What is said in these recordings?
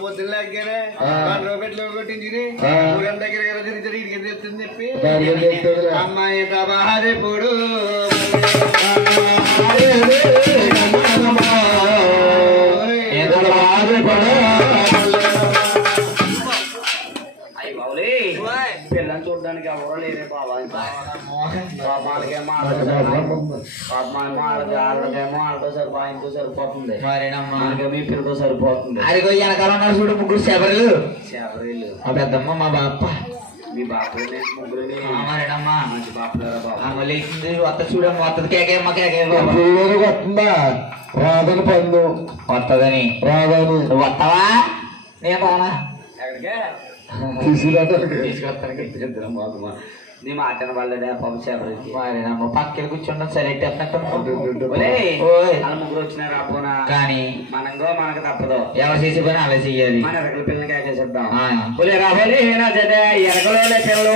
పొద్దున్నగ్గానే రూపెట్లు కొట్టించుకుని దగ్గర తిరుగుతుంది చెప్పి అమ్మాయి బాధపడు పిల్లని చూడడానికి ఎవరో లేదే బాబా పాపాలకేమో వాళ్ళకేమో వాళ్ళతో సరిపో ఆయనతో సరిపోతుంది మనకేమో ఈ పిల్లతో సరిపోతుంది. అదిగో వెనకాల చూడు ముగ్గురు శబరీలు ఆ పెద్దమ్మ మా బాప మీ బాపు ముగ్గురు మరేనమ్మా మంచి బాపులేరా బాబు లేచింది వత్త చూడమ్మ వత్తది కేకేమ్మ కేకే వస్తుందా రాదని పన్ను వత్తదని రాదని వస్తావా నేను రానా తీసుకొస్తాను బాబు నీ మాటను వాళ్ళే పంపు చేపలకి మరేనమ్మ పక్కన కూర్చుంటాం సరే వాళ్ళ ముగ్గురు వచ్చినారు అప్పునా కానీ మనంగో మనకు తప్పదు ఎవరు చేసే పని అలా చెయ్యాలి. మన ఎరకల పిల్లలకి ఎక్కేసేద్దాం. రాబోలే ఎరకలో పిల్లలు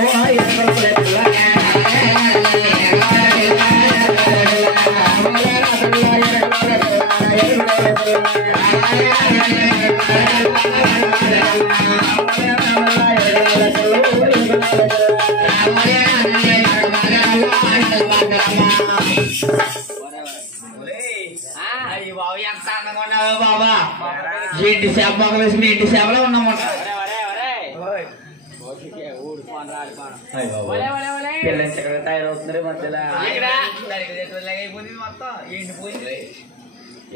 బాబా ఏంటి చేప మొక్క వేసుకుని ఏంటి చేపలో ఉన్నామాట పిల్లలు ఎక్కడ తయారవుతున్నారు మధ్యలో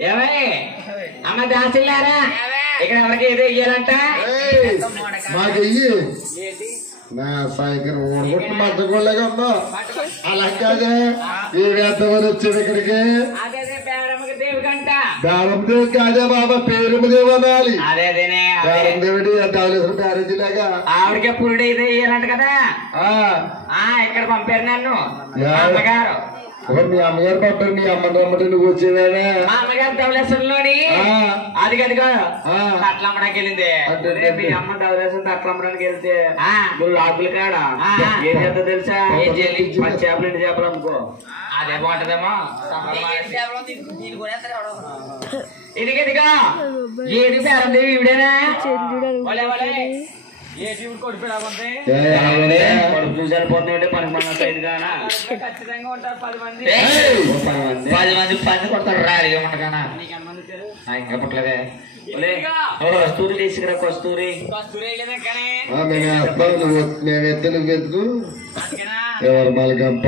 ఏమై అమ్మ దాసిల్లారా ఇక్కడ ఎవరికి ఏదో ఇయ్యాలంట మాకెయ్యి నా సాయంత్రం ఊరుకుంటు మద్దకోలేగా ఉన్నా అలా కాదే ఏవేద్దమని వచ్చేది ఇక్కడికి దారం దేవి కాదే బాబా పేరుమదేవి అనాలి. దారం దేవుడి ధవలేశ్వర బ్యారేజీ లాగా ఆవిడకే పురుడు అయితే ఇయ్యాలంట కదా ఇక్కడ పంపారు నన్ను అమ్మగారు. మీ అమ్మగారు పంపారు మీ అమ్మని రమ్మంటే నువ్వు వచ్చేవేనా? మా అమ్మగారు ధవలేశ్వరంలోని అది కదిగా అట్లా అమ్మడానికి వెళ్ళింది. మీ అమ్మ ధవలేశ్వరం అట్లా అమ్మడానికి వెళ్తే ఆకులు కాడ ఏం చేస్తా తెలుసా? ఏం చేయాలి? పచ్చి చేపలు ఎండు చేపలు అమ్ముకో. అదే బాగుంటదేమో. ఇదిగదిగా ఏది పేరందేవి ఇవిడేనా కడుపు సరిపోతుందంటే పనికి మన సైడ్ కానా ఖచ్చితంగా ఉంటారు 10 మంది 10 మంది పని కొడతారు రాడిగా ఉండగానా ఇంకా పుట్టలేదే. కస్తూరి తీసుకురా కస్తూరి మేమెత్తే నువ్వు వెతుకు ఎవరు మలగంప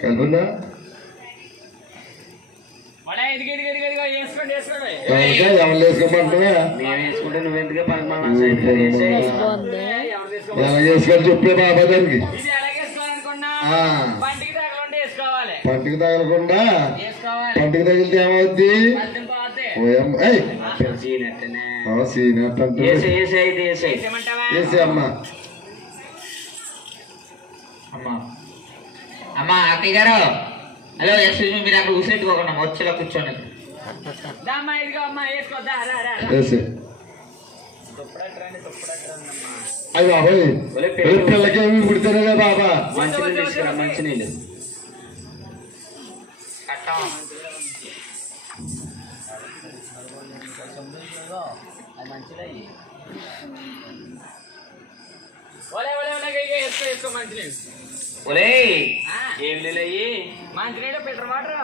కలుపుందా ఎవరు వేసుకోమంటున్నా మేము వేసుకుంటే నువ్వెందుకే పనికి మన సైడ్ ఎలా చేసుకోవాలి చెప్పే బాబా దానికి పంటికి తగలకుండా పంటికి తగిలితే ఏమవుద్ది సీనట్ అంటే అమ్మా అమ్మా అక్కయ్య గారు హలో ఎక్స్క్యూజ్ మీ మీరు అక్కడ ఊసేట్టుకోకుండా వచ్చేలా కూర్చోండి. అయ్యి బాబాయ్ పిల్లకేమి పుడతారుగా బాబా మంచినీళ్ళు తీసుకురా మంచినీళ్ళు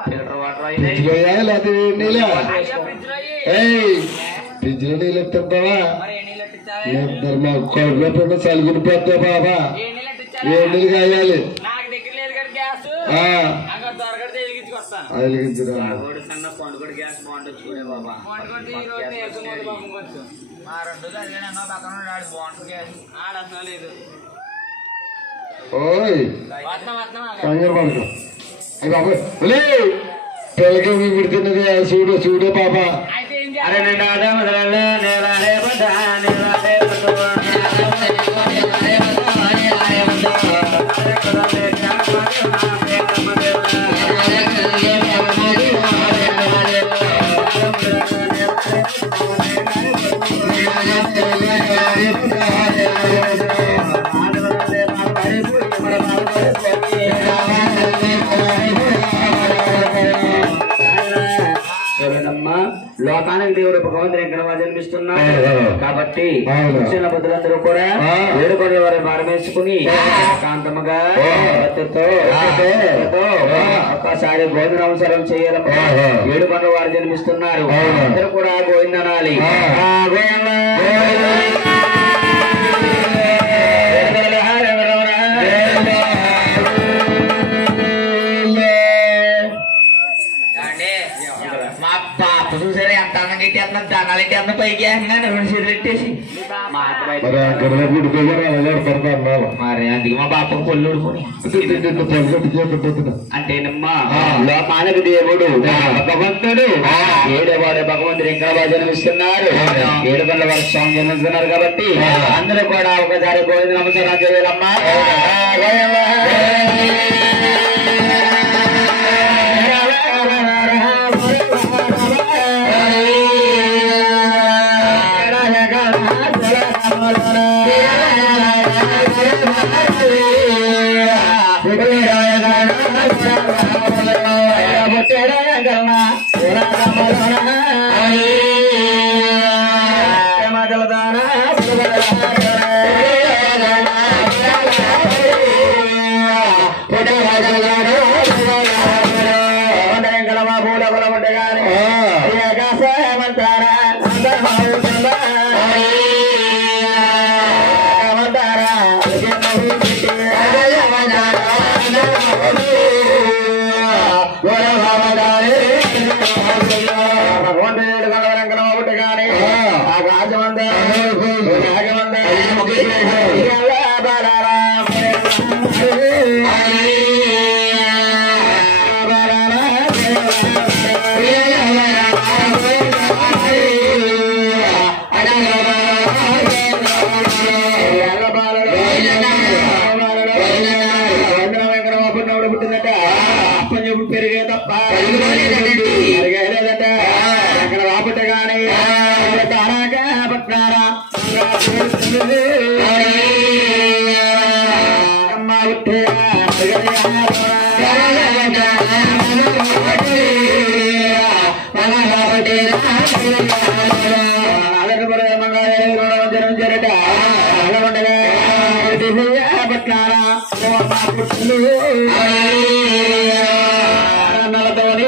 ఫిల్టర్ వాటర్ ఫ్రిడ్జ్ లో నీళ్ళు ఎత్తుంటావా మా కొడుకు సలుగుని పెద్ద బాబా ఏ నీళ్ళు కాయాలి వెలిగించరా ఓయ్ కంగారు పడుకో అయ్యి బాబా పిల్లకి పుడుతున్నది చూడు చూడు బాబా అరే నేను పానక దేవుడు భగవంతుడు వెంకటరామ జన్మిస్తున్నాడు కాబట్టి అవును. చిన్న బుద్ధులందరూ కూడా ఏడుకొండల వారి భారమేసుకుని కాంతముగా ఒక్కసారి గోవింద నమస్కారం చేయాలమ్మా. ఏడుకొండల వారు జన్మిస్తున్నారు, అందరూ కూడా గోవిందనాలి. మా పాప చూసారా ఎంత అందంగా ఎట్టేస్తున్నా, దండాలు ఎట్టేస్తున్నా, పైకి వేస్తున్నాను 2 చేతులు ఎట్టేసి. మరి అక్కడ గుడిపోయారు అలాగే పడతారు. మరి అందుకే మా పాపకు పొల్లు ఊడుకొని అంటేనమ్మా పానక దేవుడు భగవంతుడు ఏడవాడు భగవంతుడు ఇంకా జన్మిస్తున్నారు, ఏడుకొండల వారి స్వామి జన్మిస్తున్నారు కాబట్టి అందరూ కూడా ఒకసారి గోవింద నమస్కారం చేయాలమ్మా. పెరిగే తప్ప ఎక్కడ వాపుట్టగానే పట్టారా అమ్మ జరించారట పట్టారా నలతోని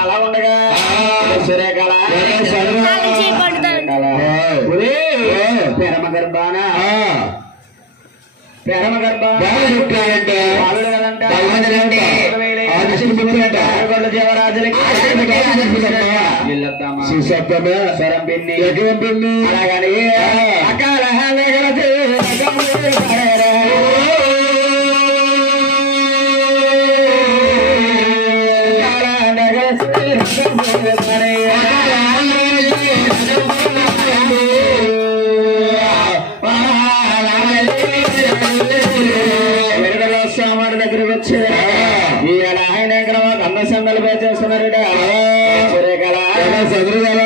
అలా ఉండగా సురేఖల పెరమ గర్భాన జీవరాజులకి అలాగని అకాల స్వామి దగ్గరికి వచ్చే ఆయన అన్న సందలు పే చేస్తున్నారట సురేఖల చదురుగల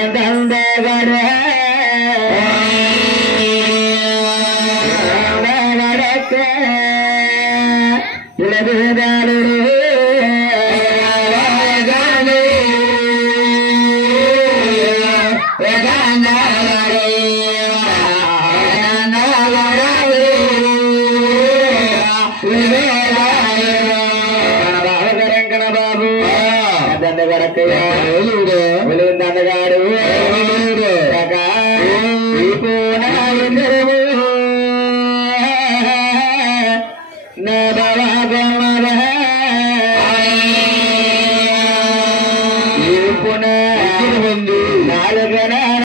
ఎంత బాబు దండగాడు నాలుగన